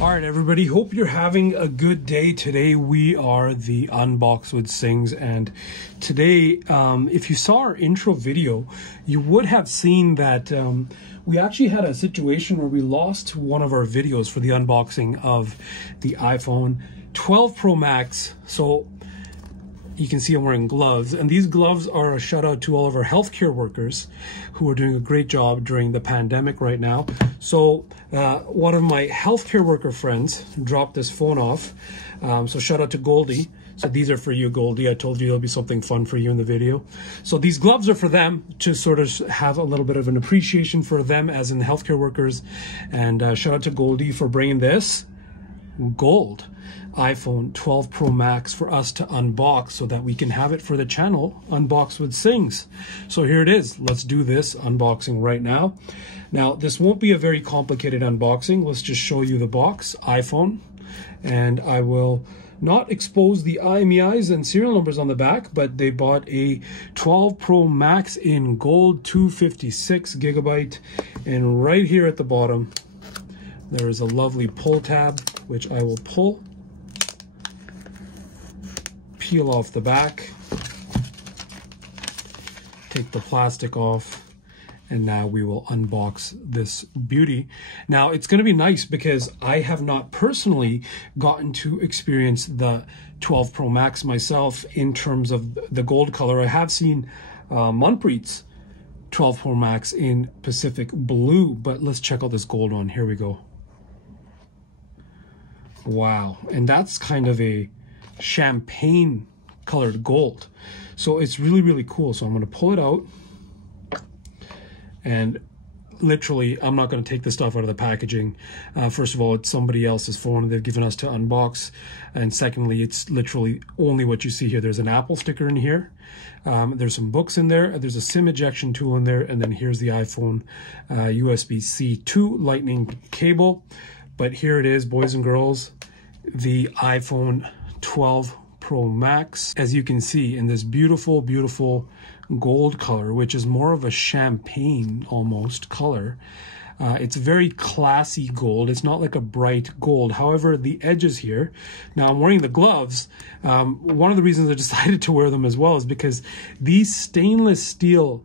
All right, everybody, hope you're having a good day. Today we are the Unbox with Singhs, and today, if you saw our intro video, you would have seen that we actually had a situation where we lost one of our videos for the unboxing of the iPhone 12 Pro Max. So you can see I'm wearing gloves, and these gloves are a shout out to all of our healthcare workers who are doing a great job during the pandemic right now. So one of my healthcare worker friends dropped this phone off. So shout out to Goldie. So these are for you, Goldie. I told you there'll be something fun for you in the video. So these gloves are for them to sort of have a little bit of an appreciation for them as in the healthcare workers. And shout out to Goldie for bringing this gold iPhone 12 Pro Max for us to unbox so that we can have it for the channel Unbox with Singhs. So here it is. Let's do this unboxing right now. Now this won't be a very complicated unboxing. Let's just show you the box, iPhone, and I will not expose the IMEIs and serial numbers on the back, but they bought a 12 Pro Max in gold, 256 gigabyte, and right here at the bottom there is a lovely pull tab which I will pull, peel off the back, take the plastic off, and now we will unbox this beauty. Now it's going to be nice because I have not personally gotten to experience the 12 Pro Max myself in terms of the gold color. I have seen Manpreet's 12 Pro Max in Pacific Blue, but let's check out this gold one. Here we go. Wow, and that's kind of a champagne colored gold, so it's really cool. So I'm going to pull it out, and literally I'm not going to take the stuff out of the packaging. First of all, it's somebody else's phone they've given us to unbox, and secondly, it's literally only what you see here. There's an Apple sticker in here, there's some books in there, there's a SIM ejection tool in there, and then here's the iPhone USB-C to Lightning cable. But here it is, boys and girls, the iPhone 12 Pro Max, as you can see, in this beautiful gold color, which is more of a champagne almost color. It's very classy gold. It's not like a bright gold. However, the edges here, now I'm wearing the gloves. One of the reasons I decided to wear them as well is because these stainless steel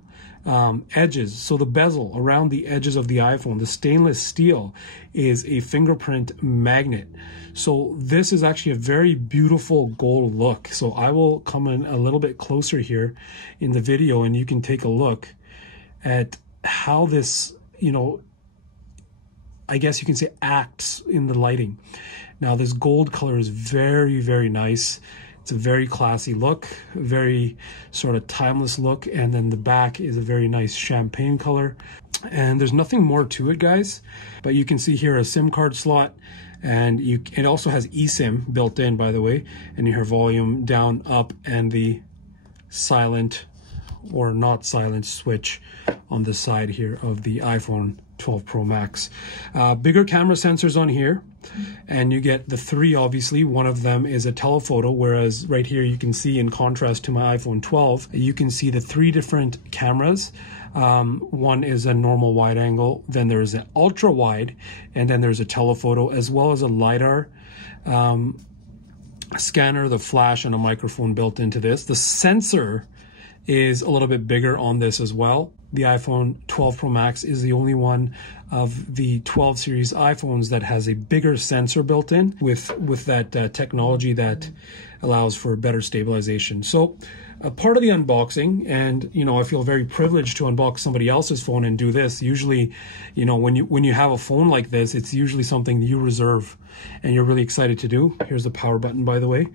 edges, so the bezel around the edges of the iPhone, the stainless steel is a fingerprint magnet. So this is actually a very beautiful gold look. So I will come in a little bit closer here in the video, and you can take a look at how this, you know, I guess you can say acts in the lighting. Now this gold color is very nice. It's a very classy look, very sort of timeless look, and then the back is a very nice champagne color. And there's nothing more to it, guys, but you can see here a SIM card slot, and it also has eSIM built in, by the way, and your volume down, up, and the silent or not silent switch on the side here of the iPhone 12 Pro Max. Bigger camera sensors on here, and you get the three, obviously. One of them is a telephoto, whereas right here you can see, in contrast to my iPhone 12, you can see the three different cameras. One is a normal wide angle, then there's an ultra wide, and then there's a telephoto, as well as a LiDAR scanner, the flash, and a microphone built into this. The sensor is a little bit bigger on this as well. The iPhone 12 Pro Max is the only one of the 12 series iPhones that has a bigger sensor built in with that technology that allows for better stabilization. So a part of the unboxing, and you know, I feel very privileged to unbox somebody else's phone and do this. Usually, you know, when you have a phone like this, it's usually something you reserve and you're really excited to do. Here's the power button, by the way,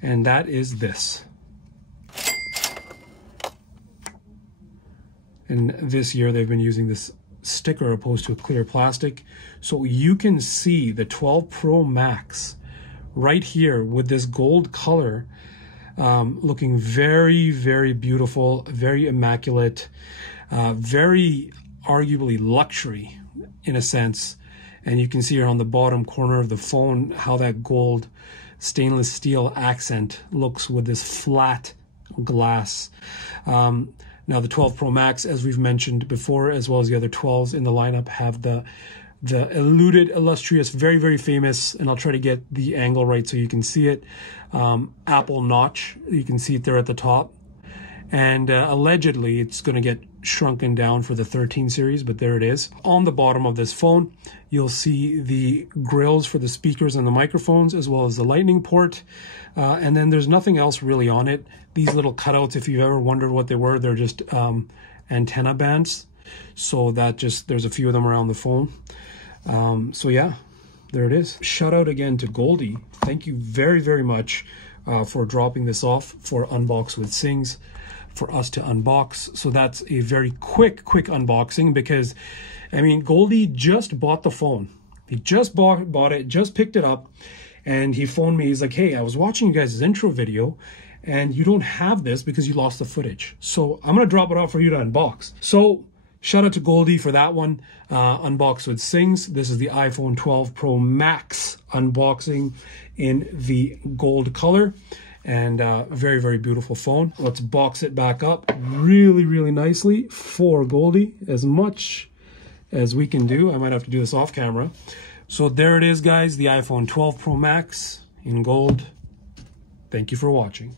and that is this. And this year they've been using this sticker opposed to a clear plastic. So you can see the 12 Pro Max right here with this gold color, looking very beautiful, very immaculate, very arguably luxury in a sense. And you can see here on the bottom corner of the phone how that gold stainless steel accent looks with this flat glass. Now the 12 Pro Max, as we've mentioned before, as well as the other 12s in the lineup, have the the eluded, illustrious, very, very famous, and I'll try to get the angle right so you can see it, Apple notch. You can see it there at the top. And allegedly, it's going to get shrunken down for the 13 series, but there it is. On the bottom of this phone, you'll see the grills for the speakers and the microphones, as well as the lightning port. And then there's nothing else really on it. These little cutouts, if you've ever wondered what they were, they're just antenna bands. So that just, there's a few of them around the phone. So yeah, there it is. Shout out again to Goldie. Thank you very, very much for dropping this off for Unbox with Singhs, for us to unbox. So that's a very quick unboxing, because I mean, Goldie just bought the phone. He just bought it, just picked it up, and he phoned me. He's like, hey, I was watching you guys' intro video and you don't have this because you lost the footage. So I'm gonna drop it off for you to unbox. So shout out to Goldie for that one. Unbox with Singhs. This is the iPhone 12 Pro Max unboxing in the gold color. And very, very beautiful phone. Let's box it back up really, really nicely for Goldie, as much as we can do. I might have to do this off camera. So there it is, guys, the iPhone 12 Pro Max in gold. Thank you for watching.